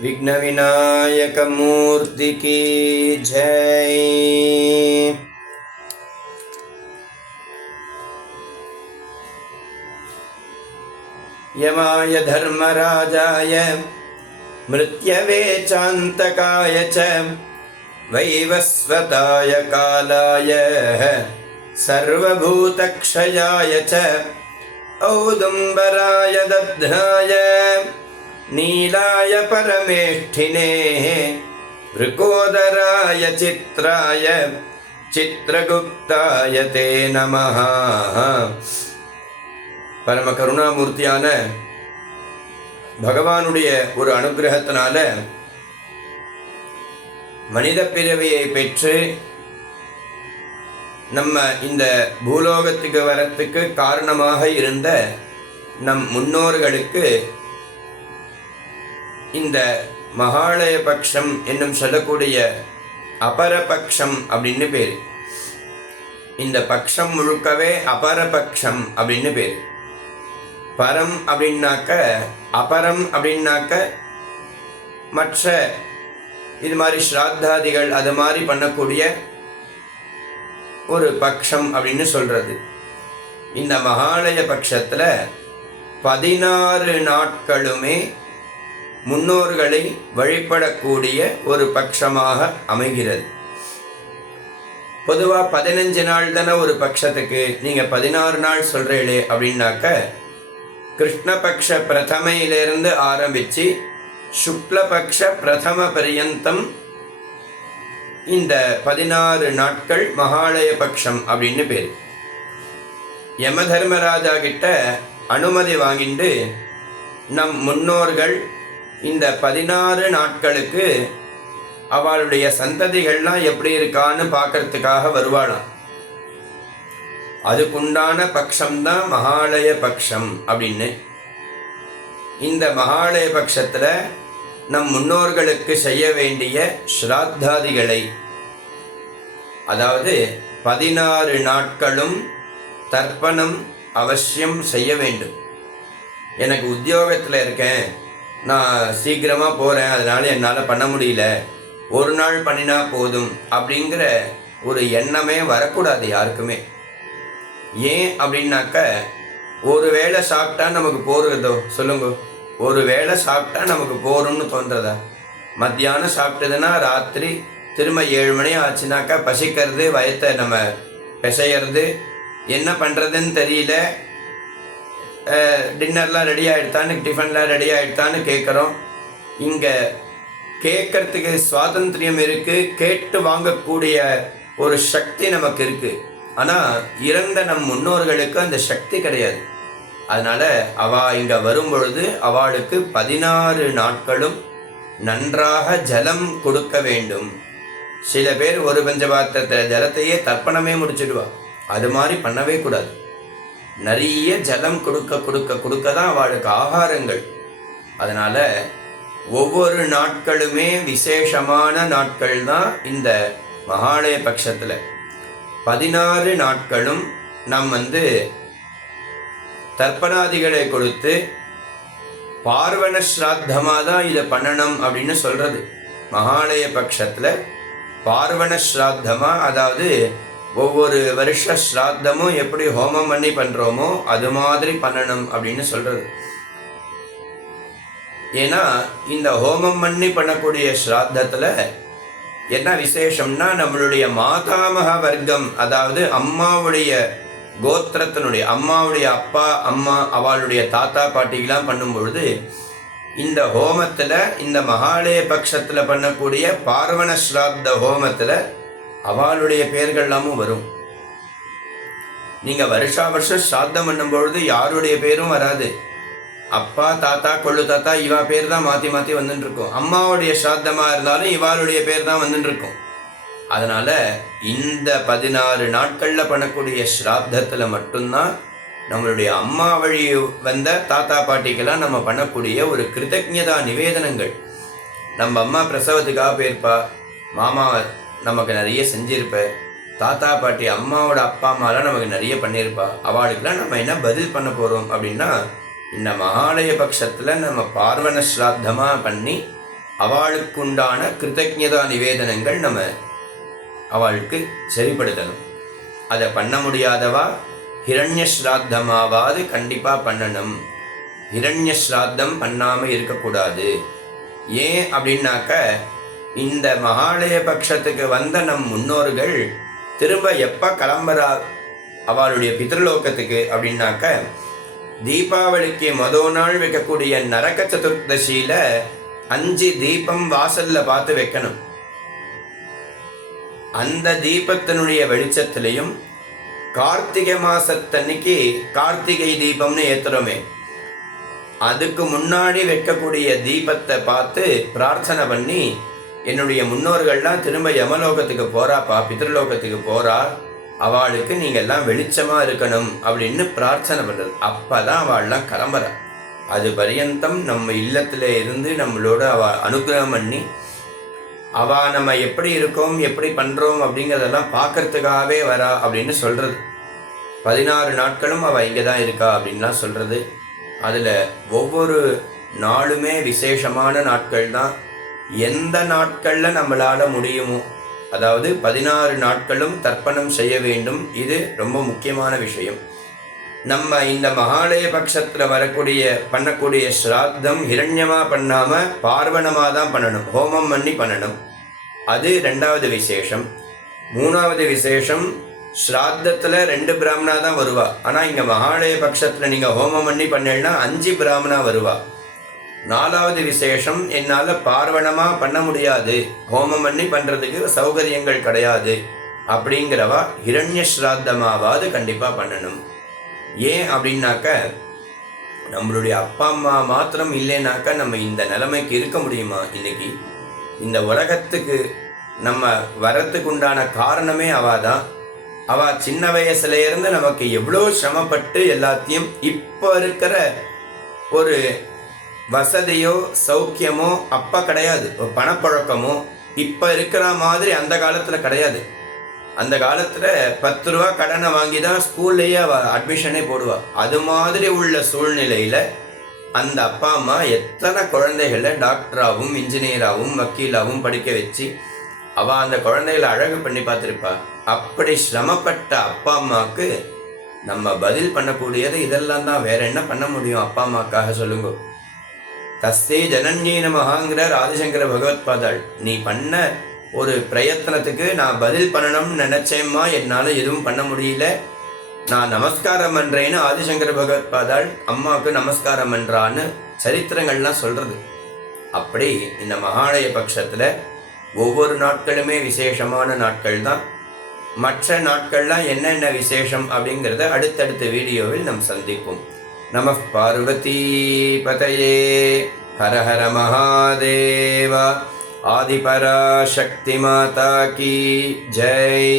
विघ्न विनायक मूर्ति की जय। यमाय धर्मराजाय मृत्यवे चान्तकाय च वैवस्वताय कालाय सर्वभूतक्षयाय च औदुम्बराय दध्नाय नीलाय परमेष्ठिने वृकोदराय चित्राय चित्रगुप्ताय ते नमः। பரம கருணாமூர்த்தியான பகவானுடைய ஒரு அனுகிரகத்தினால மனித பிறவியை பெற்று நம்ம இந்த பூலோகத்துக்கு வரத்துக்கு காரணமாக இருந்த நம் முன்னோர்களுக்கு இந்த மகாலய பட்சம் என்னும் சொல்லக்கூடிய அபரபக்ஷம் அப்படின்னு பேர். இந்த பக்ஷம் முழுக்கவே அபரபக்ஷம் அப்படின்னு பேர். பரம் அப்படின்னாக்க, அபரம் அப்படின்னாக்க மற்ற இது மாதிரி ஸ்ராத்தாதிகள் அது மாதிரி பண்ணக்கூடிய ஒரு பக்ஷம் அப்படின்னு சொல்றது. இந்த மகாலய பட்சத்தில் 16 நாட்களுமே முன்னோர்களை வழிபடக்கூடிய ஒரு பட்சமாக அமைகிறது. பொதுவாக 15 நாள் தானே ஒரு பட்சத்துக்கு, நீங்கள் 16 நாள் சொல்கிறீங்களே அப்படின்னாக்க கிருஷ்ணபக்ஷ பிரதமையிலிருந்து ஆரம்பித்து சுக்லபக்ஷ பிரதம பரியந்தம் இந்த 16 நாட்கள் மகாலய பட்சம் அப்படின்னு பேர். யம தர்மராஜா கிட்ட அனுமதி வாங்கிட்டு நம் முன்னோர்கள் இந்த 16 நாட்களுக்கு அவளுடைய சந்ததிகள்லாம் எப்படி இருக்கான்னு பார்க்கறதுக்காக வருவாளாம். அதுக்குண்டான பட்சம்தான் மகாலய பட்சம் அப்படின்னு. இந்த மகாலய பட்சத்தில் நம் முன்னோர்களுக்கு செய்ய வேண்டிய ஸ்ராத்தாதிகளை, அதாவது 16 நாட்களும் தர்ப்பணம் அவசியம் செய்ய வேண்டும். எனக்கு உத்தியோகத்தில் இருக்கேன், நான் சீக்கிரமாக போகிறேன், அதனால் என்னால் பண்ண முடியல, ஒரு நாள் பண்ணினா போதும் அப்படிங்கிற ஒரு எண்ணமே வரக்கூடாது யாருக்குமே. ஏன் அப்படின்னாக்க, ஒரு வேளை சாப்பிட்டா நமக்கு போகிறதோ சொல்லுங்க? ஒரு வேளை சாப்பிட்டா நமக்கு போகிறோம்னு தோன்றதா? மத்தியானம் சாப்பிட்டதுன்னா ராத்திரி திரும்ப 7 மணி ஆச்சுனாக்கா பசிக்கிறது, வயத்தை நம்ம பிசையிறது, என்ன பண்ணுறதுன்னு தெரியல. டின்னர்லாம் ரெடி ஆகிடுத்தான்னு, டிஃபன்லாம் ரெடி ஆகிடுத்தான்னு கேட்குறோம். இங்கே கேட்கறதுக்கு சுவாதந்திரியம் இருக்குது, கேட்டு வாங்கக்கூடிய ஒரு சக்தி நமக்கு இருக்குது. ஆனால் இறந்த நம் முன்னோர்களுக்கு அந்த சக்தி கிடையாது. அதனால் அவள் இங்கே வரும்பொழுது அவளுக்கு 16 நாட்களும் நன்றாக ஜலம் கொடுக்க வேண்டும். சில பேர் ஒரு பஞ்சபாத்திரத்தை ஜலத்தையே தர்ப்பணமே முடிச்சிடுவா. அது மாதிரி பண்ணவே கூடாது. நிறைய ஜலம் கொடுக்க கொடுக்க கொடுக்க தான் அவளுக்கு ஆகாரங்கள். அதனால் ஒவ்வொரு நாட்களுமே விசேஷமான நாட்கள் தான். இந்த மகாலய பட்சத்தில் 16 நாட்களும் நாம் தர்ப்பணாதிகளை கொடுத்து பார்வண ஸ்ராத்தமாக தான் இதை பண்ணணும் அப்படின்னு சொல்கிறது. மகாலய பட்சத்தில் பார்வண ஸ்ராத்தமாக, அதாவது ஒவ்வொரு வருஷ ஸ்ராத்தமும் எப்படி ஹோமம் பண்ணி பண்ணுறோமோ அது மாதிரி பண்ணணும் அப்படின்னு சொல்கிறது. ஏன்னா இந்த ஹோமம் பண்ணி பண்ணக்கூடிய ஸ்ராத்தத்தில் என்ன விசேஷம்னா, நம்மளுடைய மாதாமக வர்க்கம், அதாவது அம்மாவுடைய கோத்திரத்தினுடைய அம்மாவுடைய அப்பா அம்மா அவளுடைய தாத்தா பாட்டிகளாம் பண்ணும்பொழுது இந்த ஹோமத்தில், இந்த மகாலய பட்சத்தில் பண்ணக்கூடிய பார்வண ஸ்ராத்த ஹோமத்தில் அவளுடைய பேர்கள்லாமும் வரும். நீங்கள் வருஷா வருஷம் ஸ்ராத்தம் பண்ணும்பொழுது யாருடைய பேரும் வராது. அப்பா தாத்தா கொள்ளு தாத்தா இவா பேர் தான் மாற்றி மாற்றி வந்துட்டுருக்கும். அம்மாவுடைய ஸ்ராத்தமாக இருந்தாலும் இவாளுடைய பேர் தான் வந்துட்டுருக்கும். அதனால் இந்த 16 நாட்களில் பண்ணக்கூடிய ஸ்ராத்தத்தில் மட்டும்தான் நம்மளுடைய அம்மா வழி வந்த தாத்தா பாட்டிக்கெல்லாம் நம்ம பண்ணக்கூடிய ஒரு கிருதஜ்ஞதா நிவேதனங்கள். நம்ம அம்மா பிரசவத்துக்காக போயிருப்பா, மாமா நமக்கு நிறைய செஞ்சிருப்ப, தாத்தா பாட்டி அம்மாவோட அப்பா அம்மாலாம் நமக்கு நிறைய பண்ணியிருப்பா, அவளுக்கெல்லாம் நம்ம என்ன பதில் பண்ண போகிறோம் அப்படின்னா, இந்த மகாலய பட்சத்தில் நம்ம பார்வண ஸ்ராத்தமாக பண்ணி அவளுக்குண்டான கிருத்தஜதா நிவேதனங்கள் நம்ம அவளுக்கு சரிப்படுத்தணும். அதை பண்ண முடியாதவா ஹிரண்ய ஸ்ராத்தமாவது கண்டிப்பாக பண்ணணும். ஹிரண்ய ஸ்ராத்தம் பண்ணாமல் இருக்கக்கூடாது. ஏன் அப்படின்னாக்க, இந்த மகாலய பட்சத்துக்கு வந்த நம் முன்னோர்கள் திரும்ப எப்போ கிளம்புறா அவளுடைய பித்ருலோகத்துக்கு அப்படின்னாக்க, தீபாவளிக்கு மொதல் நாள் வைக்கக்கூடிய நரக சதுர்தசியில் 5 தீபம் வாசலில் பார்த்து வைக்கணும். அந்த தீபத்தினுடைய வெளிச்சத்திலையும் கார்த்திகை மாசத்தன்னைக்கு கார்த்திகை தீபம்னு ஏற்றுறோமே, அதுக்கு முன்னாடி வைக்கக்கூடிய தீபத்தை பார்த்து பிரார்த்தனை பண்ணி, என்னுடைய முன்னோர்கள்லாம் திரும்ப யமலோகத்துக்கு போறாப்பா, பித்ருலோகத்துக்கு போறா, அவளுக்கு நீங்கள் எல்லாம் வெளிச்சமாக இருக்கணும் அப்படின்னு பிரார்த்தனை பண்ணுறது. அப்போ தான் அவள்லாம் கிளம்புறா. அது பரியந்தம் நம்ம இல்லத்தில் இருந்து நம்மளோட அவள் அனுகிரகம் பண்ணி, அவள் நம்ம எப்படி இருக்கோம் எப்படி பண்ணுறோம் அப்படிங்கிறதெல்லாம் பார்க்கறதுக்காகவே வரா அப்படின்னு சொல்கிறது. 16 நாட்களும் அவள் இங்கே தான் இருக்கா அப்படின்லாம் சொல்கிறது. அதில் ஒவ்வொரு நாளுமே விசேஷமான நாட்கள் தான். எந்த நாட்களில் நம்மளால் முடியுமோ, அதாவது 16 நாட்களும் தர்ப்பணம் செய்ய வேண்டும். இது ரொம்ப முக்கியமான விஷயம். நம்ம இந்த மகாலய பட்சத்தில் பண்ணக்கூடிய ஸ்ராத்தம் ஹிரண்யமாக பண்ணாமல் பார்வணமாக தான் பண்ணணும், ஹோமம் பண்ணி பண்ணணும். அது 2வது விசேஷம். 3வது விசேஷம், ஸ்ராத்தத்தில் 2 பிராமணா தான் வருவா. ஆனால் இங்கே மகாலய பட்சத்தில் நீங்கள் ஹோமம் பண்ணி பண்ணீங்கன்னா 5 பிராமணா வருவா. 4வது விசேஷம், என்னால் பார்வணமாக பண்ண முடியாது, ஹோமம் பண்ணி பண்ணுறதுக்கு சௌகரியங்கள் கிடையாது அப்படிங்கிறவா ஹிரண்ய ஸ்ராத்தமாவது கண்டிப்பாக பண்ணணும். ஏன் அப்படின்னாக்க, நம்மளுடைய அப்பா அம்மா மாத்திரம் இல்லைனாக்கா நம்ம இந்த நிலைமைக்கு இருக்க முடியுமா? இன்னைக்கு இந்த உலகத்துக்கு நம்ம வரத்துக்கு உண்டான காரணமே அவள் தான். அவள் சின்ன வயசுலேருந்து நமக்கு எவ்வளோ சிரமப்பட்டு எல்லாத்தையும் இப்போ இருக்கிற ஒரு வசதியோ சௌக்கியமோ அப்போ கிடையாது, ஒரு பணப்பழக்கமோ இப்போ இருக்கிற மாதிரி அந்த காலத்தில் கிடையாது. அந்த காலத்தில் 10 ரூபா கடனை வாங்கி தான் ஸ்கூல்லையே அவள் அட்மிஷனே போடுவாள். அது மாதிரி உள்ள சூழ்நிலையில் அந்த அப்பா அம்மா எத்தனை குழந்தைகளை டாக்டராகவும் இன்ஜினியராகவும் வக்கீலாகவும் படிக்க வச்சு அவள் அந்த குழந்தைகளை அழகு பண்ணி பார்த்துருப்பா. அப்படி சிரமப்பட்ட அப்பா அம்மாவுக்கு நம்ம பதில் பண்ணக்கூடியது இதெல்லாம் தான். வேற என்ன பண்ண முடியும் அப்பா அம்மாக்காக சொல்லுங்க? தஸ்தே ஜனன்யே நமஹாங்கிறார் ஆதிசங்கர பகவத்பாதாள். நீ பண்ண ஒரு பிரயத்தனத்துக்கு நான் பதில் பண்ணணும்னு நினைச்சேம்மா, என்னால் எதுவும் பண்ண முடியல, நான் நமஸ்காரம் பண்ணுறேன்னு ஆதிசங்கர பகவத்பாதாள் அம்மாவுக்கு நமஸ்காரம் பண்ணுறான்னு சரித்திரங்கள்லாம் சொல்கிறது. அப்படி இந்த மகாலய பட்சத்தில் ஒவ்வொரு நாட்களுமே விசேஷமான நாட்கள் தான். மற்ற நாட்கள்லாம் என்னென்ன விசேஷம் அப்படிங்கிறத அடுத்தடுத்த வீடியோவில் நாம் சந்திப்போம். நம பார்வதி பதயே, ஹர ஹர மகாதேவா, ஆதிபராசக்தி மாதா கி ஜெய்.